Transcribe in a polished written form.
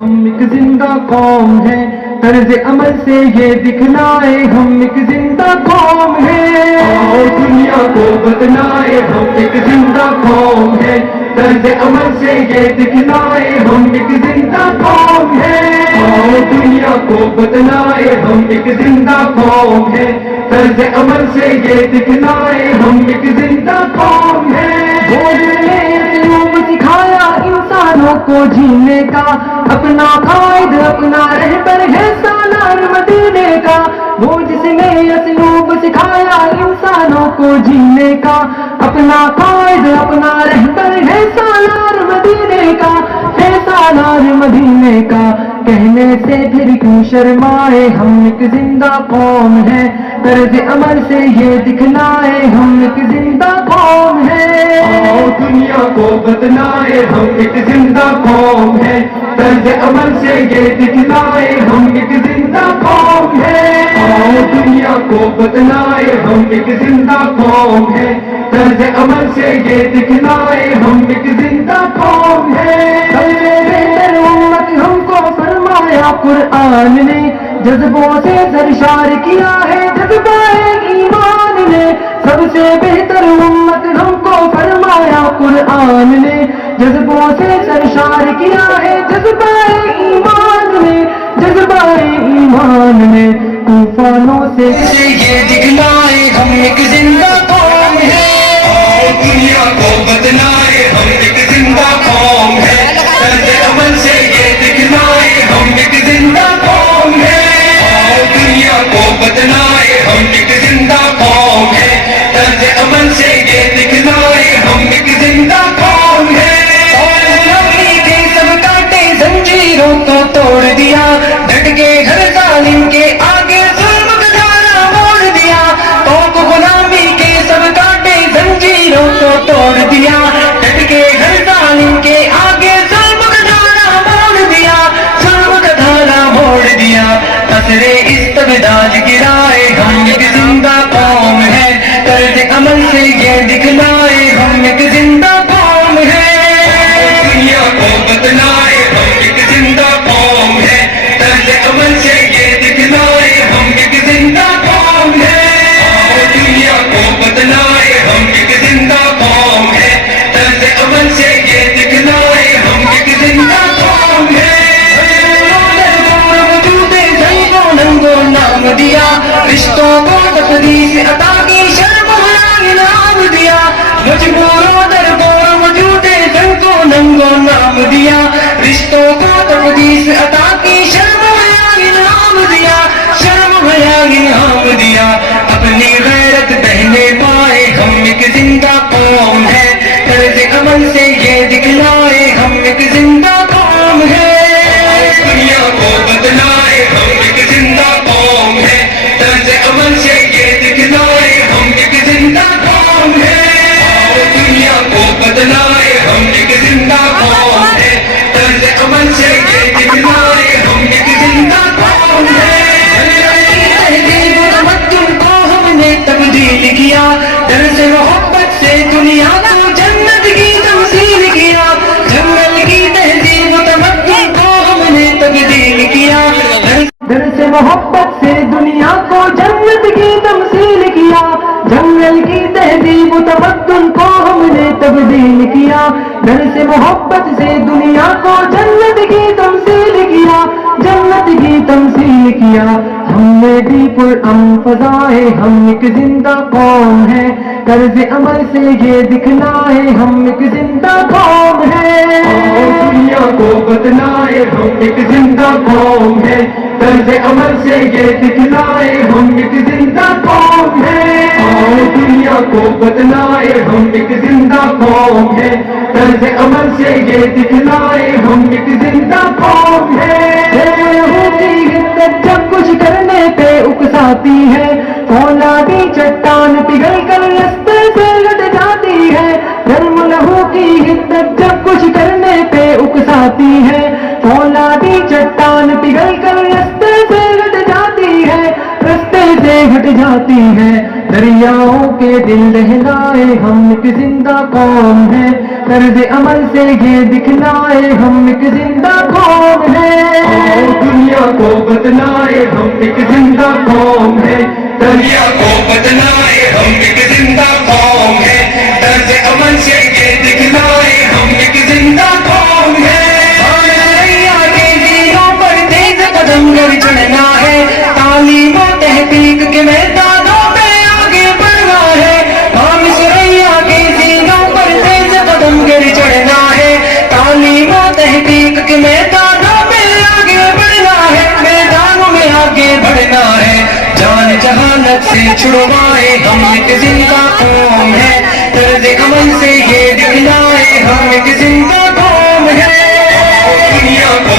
ہم ایک زندہ قوم ہے، طرز عمل سے یہ دکھلائے ہم ایک زندہ قوم ہے، اور دنیا کو بتلائے ہم ایک زندہ قوم ہے، طرز عمل سے یہ دکھلائے ہم ایک زندہ قوم ہے، اور دنیا کو بتلائے ہم ایک زندہ قوم ہے، طرز عمل سے یہ دکھلائے ہم ایک زندہ قوم ہے۔ سکھایا انسانوں کو جینے کا، اپنا قائد اپنا رہبر ہے سالار مدینے کا، وہ جس نے اسلوب سکھایا انسانوں کو جینے کا، اپنا قائد اپنا رہبر ہے سالار مدینے کا، ہے سالار مدینے کا، کہنے سے پھر کیوں شرمائے ہم ایک زندہ قوم ہے، طرز عمل سے یہ دکھلائے ہم ایک زندہ قوم ہے، اور دنیا کو بتلائے ہم ایک زندہ قوم ہے، طرز عمل سے یہ دکھلائے ہم ایک زندہ قوم ہے، اور دنیا کو بتلائے ہم ایک زندہ قوم ہے، طرز عمل سے یہ دکھلائے ہم ایک زندہ قوم ہے۔ ہم کو فرمایا قرآن نے، جذبوں سے سرشار کیا ہے جذبہ ایمان نے، سب سے بہتر امت ہم کو فرمایا قرآن نے، جذبوں سے سرشار کیا ہے جذبہ ایمان نے، جذبہ ایمان نے، طوفانوں سے یہ دکھلائے ہم ایک زندہ قوم ہے، اور دنیا کو بتلائے ہم ایک زندہ قوم ہے، طرز عمل سے یہ دکھلائے ہم ایک زندہ قوم ہے، اور دنیا کو بتلائے ہم ایک زندہ قوم ہے، طرز عمل سے یہ دکھلائے ہم ایک زندہ قوم ہے۔ سب کاٹے زنجیروں کو توڑ دیا، ڈٹ کے ہر ظالم کے آگے ظلم کا دھارا موڑ دیا، قوم غلامی کے سب کاٹے زنجیروں کو توڑ دیا، ڈٹ کے ہر ظالم کے آگے ظلم کا دھارا موڑ دیا، ظلم کا دھارا موڑ دیا، اثر استبداد گرائے ہم ایک زندہ قوم ہے، طرز عمل سے یہ دکھلائے ہم ایک زندہ قوم ہے، دنیا کو بتلائے ہم ایک زندہ قوم ہے، طرز عمل سے یہ دکھلائے ہم ایک زندہ قوم ہے، اور دنیا کو بتلائے ہم ایک زندہ قوم ہے، طرز عمل سے یہ دکھلائے ہم ایک زندہ قوم ہے۔ ننگو نام دیا، رشتوں کو تقدیس عطا کی، شرم حیا انعام دیا، مجبوروں دربور موجود جن کو ننگو نام دیا، رشتوں کو تقدیس عطا کی، شرم حیا انعام دیا، شرم حیا انعام دیا، اپنی غیرت پہنے پائے ہم ایک زندہ قوم ہے، طرز عمل سے یہ دکھلائے ہم ایک زندہ قوم ہے، دنیا کو بتلائے ہم ایک زندہ قوم ہے، طرز عمل سے یہ دکھلائے ہم ایک زندہ قوم ہے، اور دنیا کو بتلائے ہم ایک زندہ قوم ہے، طرز عمل سے یہ دکھلائے ہم ایک زندہ قوم ہے۔ تہذیب و تمدن کو ہم نے تبدیل کیا، طرز محبت سے دنیا کو جنت کی تمثیل کیا، جنگل کی تہذیب و تمدن کو ہم نے تبدیل کیا، درس محبت سے دنیا کو جنت کی تمثیل کیا، جنگل کی تہذیب و تمدن کو ہم نے تبدیل کیا، درس محبت سے دنیا کو جنت کی تمثیل کیا، جنت کی تمثیل کیا، ہم نے بھی پرامن فضائے ہم ایک زندہ قوم ہے، طرز عمل سے یہ دکھلائے ہم ایک زندہ قوم ہے، اور دنیا کو بتلائے ہم ایک زندہ قوم ہے، طرز عمل سے یہ دکھلائے ہم ایک زندہ قوم ہے، اور دنیا کو بتلائے ہم ایک زندہ قوم ہے، طرز عمل سے یہ دکھلائے ہم ایک زندہ قوم ہے۔ ہوتی ہدت جب کچھ کرنے پہ اکساتی ہے، فولادی چٹان پگھل کر رستے سے لٹ جاتی ہے، گرم لہو کی ہدت جب کچھ کرنے پہ اکساتی ہے، فولادی چٹان پگھل کر رستے سے لٹ جاتی ہے، رستے سے ہٹ جاتی ہے، دریاؤں کے دل دہلائے ہم ایک زندہ قوم ہے، طرز عمل سے یہ دکھلائے ہم ایک زندہ قوم ہے، کو بتلائے ہم ایک زندہ قوم ہے، دنیا کو بتلائے ہم ایک زندہ قوم ہے، طرز عمل سے یہ دکھلائے ہم ایک زندہ قوم ہے۔ سریا کے زینوں پر تیز قدم کر چڑھنا ہے، تعلیم و تحقیق کے میدانوں پہ آگے بڑھنا ہے۔ ہم سریا کے زینوں پر تیز قدم کر چڑھنا ہے، تعلیم و تحقیق کے میدانوں پہ آگے بڑھنا ہے، میدانوں میں آگے بڑھنا ہے۔ جان جہالت سے چھڑوائے ہم ایک زندہ قوم ہے، طرز عمل سے یہ دکھلائے ہم ایک زندہ قوم ہے۔ دنیا کو